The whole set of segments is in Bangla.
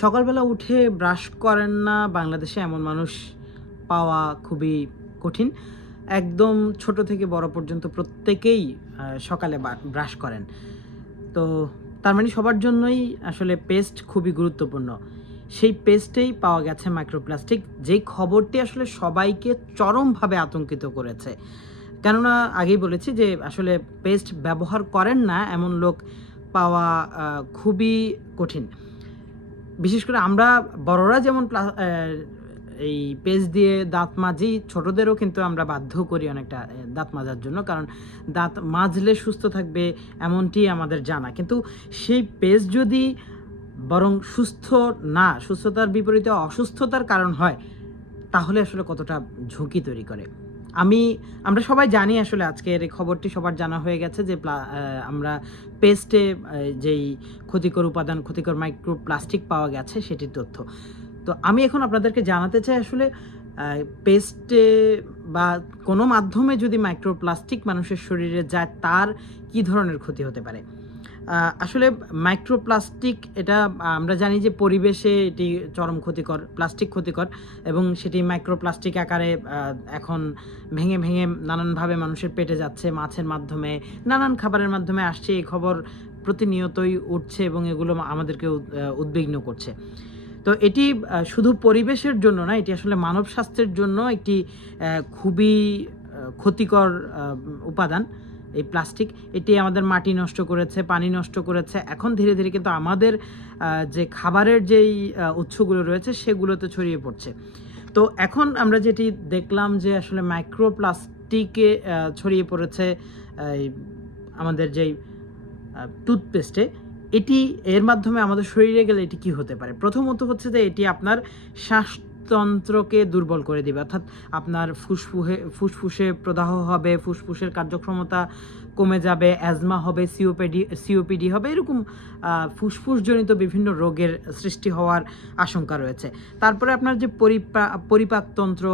সকালবেলা উঠে ব্রাশ করেন না বাংলাদেশে এমন মানুষ পাওয়া খুবই কঠিন। একদম ছোট থেকে বড় পর্যন্ত প্রত্যেকেই সকালে ব্রাশ করেন। তো তার মানে সবার জন্যই আসলে পেস্ট খুবই গুরুত্বপূর্ণ। সেই পেস্টেই পাওয়া গেছে মাইক্রোপ্লাস্টিক, যেই খবরটি আসলে সবাইকে চরমভাবে আতঙ্কিত করেছে। কেননা আগেই বলেছি যে আসলে পেস্ট ব্যবহার করেন না এমন লোক পাওয়া খুবই কঠিন। বিশেষ করে আমরা বড়রা যেমন এই পেস্ট দিয়ে দাঁত মাজি, ছোটদেরও কিন্তু আমরা বাধ্য করি অনেকটা দাঁত মাজার জন্য। কারণ দাঁত মাজলে সুস্থ থাকবে এমনটি আমাদের জানা। কিন্তু সেই পেস্ট যদি বরং সুস্থতার বিপরীতে অসুস্থতার কারণ হয়, তাহলে আসলে কতটা ঝুঁকি তৈরি করে। আমরা সবাই জানি আসলে আজকের এই খবরটি সবার জানা হয়ে গেছে যে আমরা পেস্টে যেই ক্ষতিকর উপাদান, ক্ষতিকর মাইক্রোপ্লাস্টিক পাওয়া গেছে সেটির তথ্য। তো আমি এখন আপনাদেরকে জানাতে চাই আসলে পেস্টে বা কোনো মাধ্যমে যদি মাইক্রোপ্লাস্টিক মানুষের শরীরে যায় তার কী ধরনের ক্ষতি হতে পারে। আসলে মাইক্রোপ্লাস্টিক এটা আমরা জানি যে পরিবেশে এটি চরম ক্ষতিকর, প্লাস্টিক ক্ষতিকর এবং সেটি মাইক্রোপ্লাস্টিক আকারে এখন ভেঙে, ভেঙে নানানভাবে মানুষের পেটে যাচ্ছে, মাছের মাধ্যমে, নানান খাবারের মাধ্যমে আসছে। এই খবর প্রতিনিয়তই উঠছে এবং এগুলো আমাদেরকে উদ্বিগ্ন করছে। তো এটি শুধু পরিবেশের জন্য না, এটি আসলে মানব স্বাস্থ্যের জন্য একটি খুবই ক্ষতিকর উপাদান। এই প্লাস্টিক এটি আমাদের মাটি নষ্ট করেছে, পানি নষ্ট করেছে। এখন ধীরে, ধীরে কিন্তু আমাদের যে খাবারের যেই উৎসগুলো রয়েছে সেগুলোতে ছড়িয়ে পড়ছে। তো এখন আমরা যেটি দেখলাম যে আসলে মাইক্রোপ্লাস্টিকে ছড়িয়ে পড়েছে এই আমাদের যেই টুথপেস্টে। এর মাধ্যমে আমাদের শরীরে গেলে এটি কী হতে পারে? প্রথমত হচ্ছে যে এটি আপনার শ্বাসতন্ত্রকে দুর্বল করে দিবে। অর্থাৎ আপনার ফুসফুসে প্রদাহ হবে, ফুসফুসের কার্যক্ষমতা কমে যাবে, অ্যাজমা হবে, সিওপিডি হবে, এরকম ফুসফুসজনিত বিভিন্ন রোগের সৃষ্টি হওয়ার আশঙ্কা রয়েছে। তারপরে আপনার যে পরিপাকতন্ত্র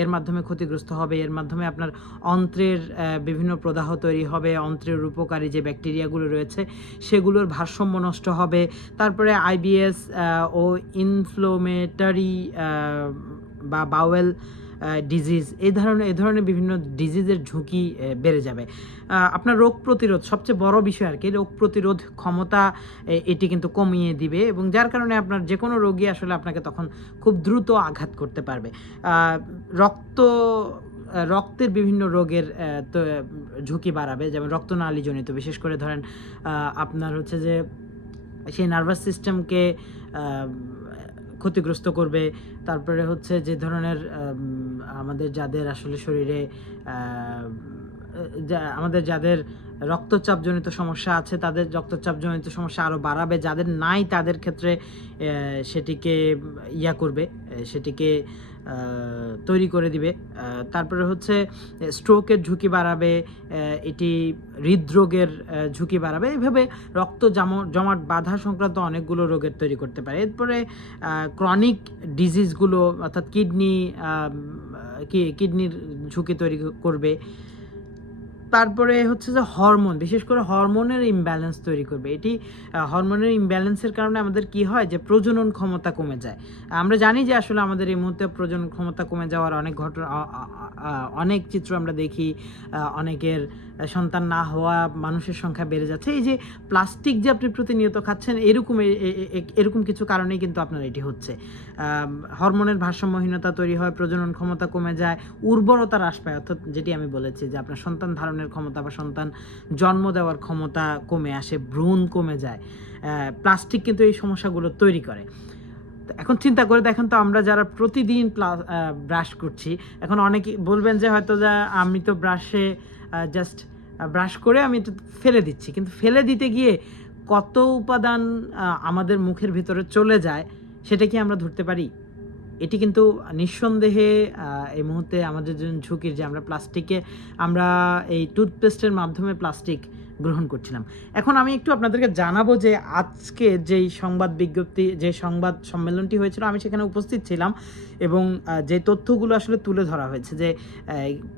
এর মাধ্যমে ক্ষতিগ্রস্ত হবে, এর মাধ্যমে আপনার অন্ত্রের বিভিন্ন প্রদাহ তৈরি হবে, অন্ত্রের উপকারী যে ব্যাকটেরিয়াগুলো রয়েছে সেগুলোর ভারসাম্য নষ্ট হবে। তারপরে আইবিএস ও ইনফ্লোমেটরি বা বাওয়েল ডিজিজ এ ধরনের বিভিন্ন ডিজিজের ঝুঁকি বেড়ে যাবে। আপনার রোগ প্রতিরোধ সবচেয়ে বড় বিষয় আর কি, রোগ প্রতিরোধ ক্ষমতা এটি কিন্তু কমিয়ে দিবে এবং যার কারণে আপনার যেকোনো রোগী আসলে আপনাকে তখন খুব দ্রুত আঘাত করতে পারবে। রক্তের বিভিন্ন রোগের ঝুঁকি বাড়াবে, যেমন রক্তনালীজনিত, বিশেষ করে ধরেন আপনার হচ্ছে যে সেই নার্ভাস সিস্টেমকে ক্ষতিগ্রস্ত করবে। তারপরে হচ্ছে যে ধরনের আমাদের যাদের আসলে শরীরে আমাদের যাদের রক্তচাপজনিত সমস্যা আছে তাদের রক্তচাপজনিত সমস্যা আরও বাড়াবে, যাদের নাই তাদের ক্ষেত্রে সেটিকে সেটিকে তৈরি করে দিবে। তারপরে হচ্ছে স্ট্রোকের ঝুঁকি বাড়াবে, এটি হৃদরোগের ঝুঁকি বাড়াবে। এইভাবে রক্ত জমাট বাঁধা সংক্রান্ত অনেকগুলো রোগের তৈরি করতে পারে। এরপরে ক্রনিক ডিজিজগুলো অর্থাৎ কিডনির ঝুঁকি তৈরি করবে। তারপরে হচ্ছে যে বিশেষ করে হরমোনের ইমব্যালেন্স তৈরি করবে। এটি হরমোনের ইমব্যালেন্সের কারণে আমাদের কি হয় যে প্রজনন ক্ষমতা কমে যায়। আমরা জানি যে আসলে আমাদের এই মুহূর্তে প্রজনন ক্ষমতা কমে যাওয়ার অনেক চিত্র আমরা দেখি। অনেকের সন্তান না হওয়া মানুষের সংখ্যা বেড়ে যাচ্ছে। এই যে প্লাস্টিক যে আপনি প্রতিনিয়ত খাচ্ছেন এরকম কিছু কারণেই কিন্তু আপনার এটি হচ্ছে। হরমোনের ভারসাম্যহীনতা তৈরি হয়, প্রজনন ক্ষমতা কমে যায়, উর্বরতা হ্রাস পায়। অর্থাৎ যেটি আমি বলেছি যে আপনার সন্তান ধারণের ক্ষমতা বা সন্তান জন্ম দেওয়ার ক্ষমতা কমে আসে, ভ্রূণ কমে যায়। প্লাস্টিক কিন্তু এই সমস্যাগুলো তৈরি করে। এখন চিন্তা করে দেখেন তো, আমরা যারা প্রতিদিন ব্রাশ করছি, এখন অনেকেই বলবেন যে হয়তো আমি তো জাস্ট ব্রাশ করে আমি তো ফেলে দিচ্ছি, কিন্তু ফেলে দিতে গিয়ে কত উপাদান আমাদের মুখের ভিতরে চলে যায় সেটা কি আমরা ধরতে পারি? এটি কিন্তু নিঃসন্দেহে এই মুহূর্তে আমাদের জন্য ঝুঁকির, যে আমরা এই টুথপেস্টের মাধ্যমে প্লাস্টিক গ্রহণ করছিলাম। এখন আমি একটু আপনাদেরকে জানাবো যে আজকে যে সংবাদ সম্মেলনটি হয়েছিল আমি সেখানে উপস্থিত ছিলাম এবং যে তথ্যগুলো আসলে তুলে ধরা হয়েছে যে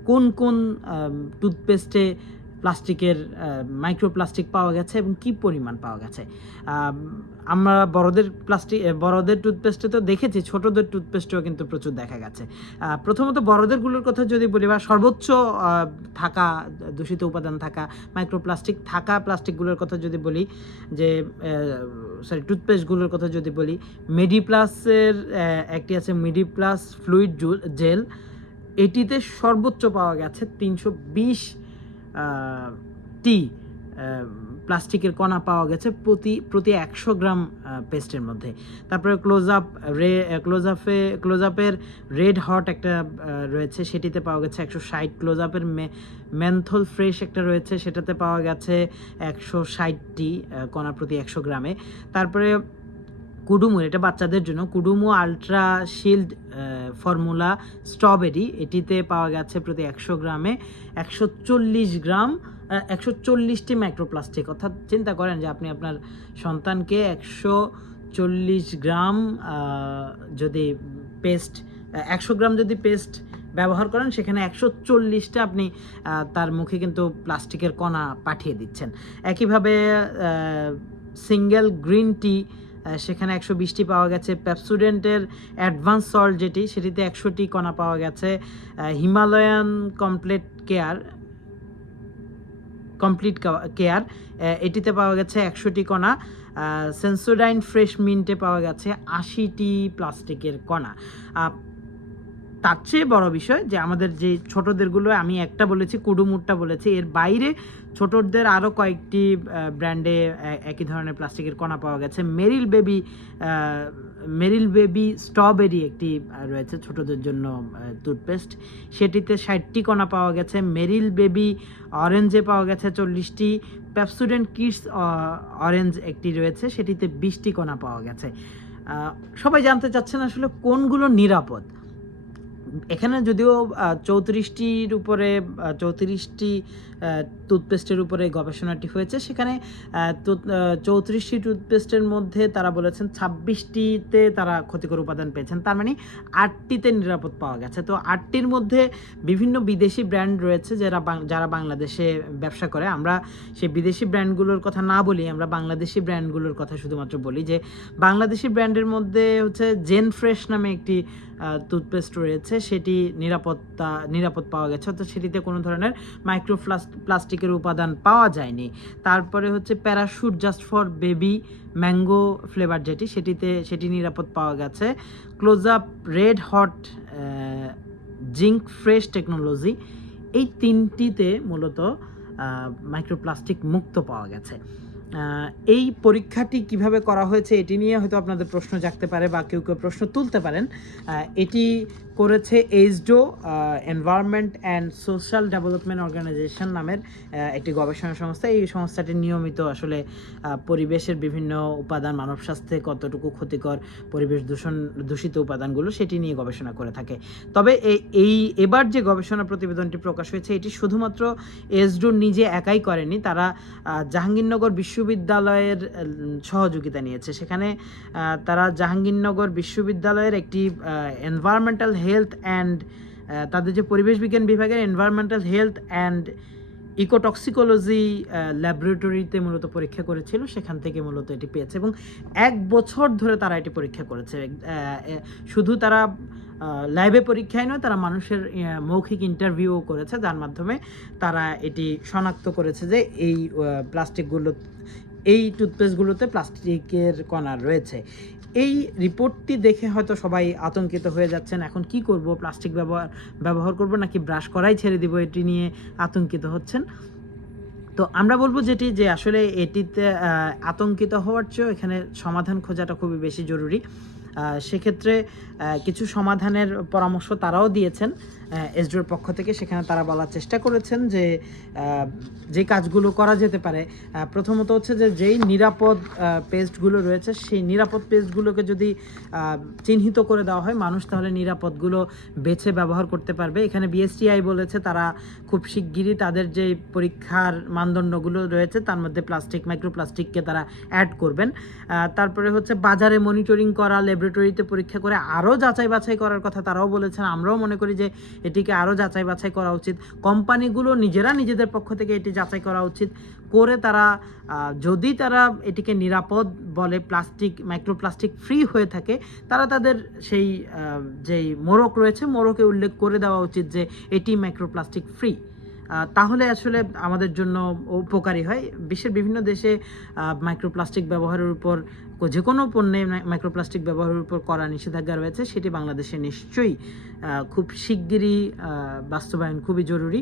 কোন টুথপেস্টে প্লাস্টিকের মাইক্রোপ্লাস্টিক পাওয়া গেছে এবং কি পরিমাণ পাওয়া গেছে। আমরা বড়দের টুথপেস্টে তো দেখেছি, ছোটদের টুথপেস্টেও কিন্তু প্রচুর দেখা গেছে। প্রথমত বড়দেরগুলোর কথা যদি বলি, বা সর্বোচ্চ থাকা দূষিত উপাদান থাকা মাইক্রোপ্লাস্টিক থাকা প্লাস্টিকগুলোর কথা যদি বলি, যে টুথপেস্টগুলোর কথা যদি বলি, মেডিপ্লাসের একটি আছে মেডিপ্লাস ফ্লুইড জেল, এটিতে সর্বোচ্চ পাওয়া গেছে 320 টি প্লাস্টিকের কণা পাওয়া গেছে প্রতি 100 গ্রাম পেস্টের মধ্যে। তারপরে ক্লোজআপের রেড হট একটা রয়েছে, সেটিতে পাওয়া গেছে 160। ক্লোজআপের মেন্থল ফ্রেশ একটা রয়েছে, সেটাতে পাওয়া গেছে 160টি কণা প্রতি 100 গ্রামে। তারপরে কুডুমু, এটা বাচ্চাদের জন্য, কুডুমু আলট্রা শিল্ড ফর্মুলা স্ট্রবেরি, এটিতে পাওয়া গেছে প্রতি 100 গ্রামে 140টি মাইক্রোপ্লাস্টিক। অর্থাৎ চিন্তা করেন যে আপনি আপনার সন্তানকে 140 গ্রাম যদি 100 গ্রাম যদি পেস্ট ব্যবহার করেন, সেখানে 140টা আপনি তার মুখে কিন্তু প্লাস্টিকের কণা পাঠিয়ে দিচ্ছেন। একইভাবে সিঙ্গেল গ্রিন টি, সেখানে 120টি পাওয়া গেছে। পেপসোডেন্টের অ্যাডভান্স সল্ট সেটিতে 100টি কণা পাওয়া গেছে। হিমালয়ান কমপ্লিট কেয়ার এটিতে পাওয়া গেছে 100টি কণা। সেন্সোডাইন ফ্রেশ মিন্টে পাওয়া গেছে 80টি প্লাস্টিকের কণা। তার চেয়ে বড় বিষয় যে আমাদের যে ছোটদেরগুলো, আমি একটা বলেছি, কুডুমুরটা বলেছি, এর বাইরে ছোটদের আরও কয়েকটি ব্র্যান্ডে একই ধরনের প্লাস্টিকের কণা পাওয়া গেছে। মেরিল বেবি স্ট্রবেরি একটি রয়েছে ছোটদের জন্য টুথপেস্ট, সেটিতে 60টি কণা পাওয়া গেছে। মেরিল বেবি অরেঞ্জে পাওয়া গেছে 40টি। পেপসোডেন্ট কিডস অরেঞ্জ একটি রয়েছে, সেটিতে 20টি কণা পাওয়া গেছে। সবাই জানতে চাচ্ছেন আসলে কোনগুলো নিরাপদ। এখানে যদিও 34টি টুথপেস্টের উপরে গবেষণাটি হয়েছে, সেখানে 34টি টুথপেস্টের মধ্যে তারা বলেছেন 26টিতে তারা ক্ষতিকর উপাদান পেয়েছেন, তার মানে 8টিতে নিরাপদ পাওয়া গেছে। তো 8টির মধ্যে বিভিন্ন বিদেশি ব্র্যান্ড রয়েছে যারা বাংলাদেশে ব্যবসা করে। আমরা সেই বিদেশি ব্র্যান্ডগুলোর কথা না বলি, আমরা বাংলাদেশি ব্র্যান্ডগুলোর কথা শুধুমাত্র বলি। যে বাংলাদেশি ব্র্যান্ডের মধ্যে হচ্ছে জেন ফ্রেশ নামে একটি টুথপেস্ট রয়েছে, সেটি নিরাপদ পাওয়া গেছে, অর্থাৎ সেটিতে কোনো ধরনের প্লাস্টিকের উপাদান পাওয়া যায়নি। তারপরে হচ্ছে parachute just for baby mango flavour সেটি নিরাপদ পাওয়া গেছে। Closeup red hot zinc fresh technology, এই 3টিতে মূলত মাইক্রোপ্লাস্টিক মুক্ত পাওয়া গেছে। এই পরীক্ষাটি কিভাবে করা হয়েছে এটি নিয়ে হয়তো আপনাদের প্রশ্ন জাগতে পারে বা কেউ প্রশ্ন তুলতে পারেন। এটি করেছে এইচডো environment and social development organization নামের একটি গবেষণা সংস্থা। এই সংস্থাটি নিয়মিত আসলে পরিবেশের বিভিন্ন উপাদান মানব স্বাস্থ্যে কতটুকু ক্ষতিকর, পরিবেশ দূষিত উপাদানগুলো সেটি নিয়ে গবেষণা করে থাকে। তবে এবার যে গবেষণা প্রতিবেদনটি প্রকাশ হয়েছে, এটি শুধুমাত্র এইচডো নিজে একাই করেনি, তারা জাহাঙ্গীরনগর বিশ্ববিদ্যালয়ের সহযোগিতা নিয়েছে। সেখানে তারা জাহাঙ্গীরনগর বিশ্ববিদ্যালয়ের একটি এনভায়রনমেন্টাল হেলথ অ্যান্ড তাদের যে পরিবেশ বিজ্ঞান বিভাগের এনভায়রনমেন্টাল হেলথ অ্যান্ড ইকোটক্সিকোলজি ল্যাবরেটরিতে মূলত পরীক্ষা করেছিল, সেখান থেকে মূলত এটি পেয়েছে এবং 1 বছর ধরে তারা এটি পরীক্ষা করেছে। শুধু তারা ল্যাবে পরীক্ষায় নয়, তারা মানুষের মৌখিক ইন্টারভিউ করেছে, যার মাধ্যমে তারা এটি শনাক্ত করেছে যে এই টুথপেস্টগুলোতে প্লাস্টিকের কণা রয়েছে। এই রিপোর্টটি দেখে হয়তো সবাই আতঙ্কিত হয়ে যাচ্ছেন, এখন কি করব, প্লাস্টিক ব্যবহার করব নাকি ব্রাশ করাই ছেড়ে দিব, এটি নিয়ে আতঙ্কিত হচ্ছেন। তো আমরা বলবো যে আসলে এটিতে আতঙ্কিত হওয়ার চেয়েও এখানে সমাধান খোঁজাটা খুবই বেশি জরুরি। সেক্ষেত্রে কিছু সমাধানের পরামর্শ তারাও দিয়েছেন এসডিওর পক্ষ থেকে। সেখানে তারা বলার চেষ্টা করেছেন যে কাজগুলো করা যেতে পারে। প্রথমত হচ্ছে যেই নিরাপদ পেস্টগুলো রয়েছে, সেই নিরাপদ পেস্টগুলোকে যদি চিহ্নিত করে দেওয়া হয়, মানুষ তাহলে নিরাপদগুলো বেছে ব্যবহার করতে পারবে। এখানে বিএসটিআই বলেছে তারা খুব শিগগিরই তাদের যে পরীক্ষার মানদণ্ডগুলো রয়েছে তার মধ্যে মাইক্রোপ্লাস্টিককে তারা অ্যাড করবেন। তারপরে হচ্ছে বাজারে মনিটরিং করা, ল্যাবরেটরিতে পরীক্ষা করে আরও যাচাই বাছাই করার কথা তারাও বলেছেন। আমরাও মনে করি যে এটিকে আরও যাচাই বাছাই করা উচিত। কোম্পানিগুলো নিজেরা নিজেদের পক্ষ থেকে এটি যাচাই করা উচিত করে তারা যদি তারা এটিকে নিরাপদ বলে, প্লাস্টিক মাইক্রোপ্লাস্টিক ফ্রি হয়ে থাকে, তারা তাদের সেই যেই মোড়ক রয়েছে মোড়কে উল্লেখ করে দেওয়া উচিত যে এটি মাইক্রোপ্লাস্টিক ফ্রি। তাহলে আসলে আমাদের জন্য উপকারী হয়। বিশ্বের বিভিন্ন দেশে মাইক্রোপ্লাস্টিক ব্যবহারের উপর, যে কোনো পণ্যে মাইক্রোপ্লাস্টিক ব্যবহারের উপর কড়া নিষেধাজ্ঞা রয়েছে, সেটি বাংলাদেশে নিশ্চয়ই খুব শিগগিরই বাস্তবায়ন খুবই জরুরি।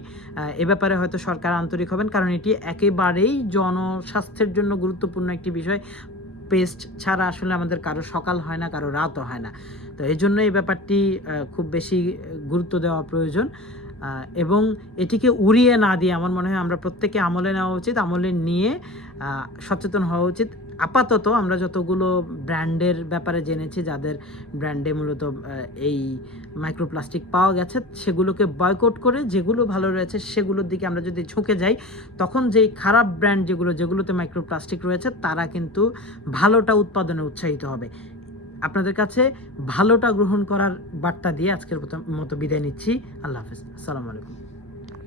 এ ব্যাপারে হয়তো সরকার আন্তরিক হবেন, কারণ এটি একেবারেই জনস্বাস্থ্যের জন্য গুরুত্বপূর্ণ একটি বিষয়। পেস্ট ছাড়া আসলে আমাদের কারো সকাল হয় না, কারো রাতও হয় না। তো এই জন্য এই ব্যাপারটি খুব বেশি গুরুত্ব দেওয়া প্রয়োজন এবং এটিকে উড়িয়ে না দিয়ে আমার মনে হয় আমরা প্রত্যেকে আমলে নেওয়া উচিত, আমলে নিয়ে সচেতন হওয়া উচিত। আপাতত আমরা যতগুলো ব্র্যান্ডের ব্যাপারে জেনেছি, যাদের ব্র্যান্ডে মূলত এই মাইক্রোপ্লাস্টিক পাওয়া গেছে, সেগুলোকে বয়কট করে যেগুলো ভালো রয়েছে সেগুলোর দিকে আমরা যদি ঝুঁকে যাই, তখন যেই খারাপ ব্র্যান্ড যেগুলোতে মাইক্রোপ্লাস্টিক রয়েছে, তারা কিন্তু ভালোটা উৎপাদনে উৎসাহিত হবে। আপনাদের কাছে ভালোটা গ্রহণ করার বার্তা দিয়ে আজকের মতো বিদায় নিচ্ছি। আল্লাহ হাফেজ। আসসালামু আলাইকুম।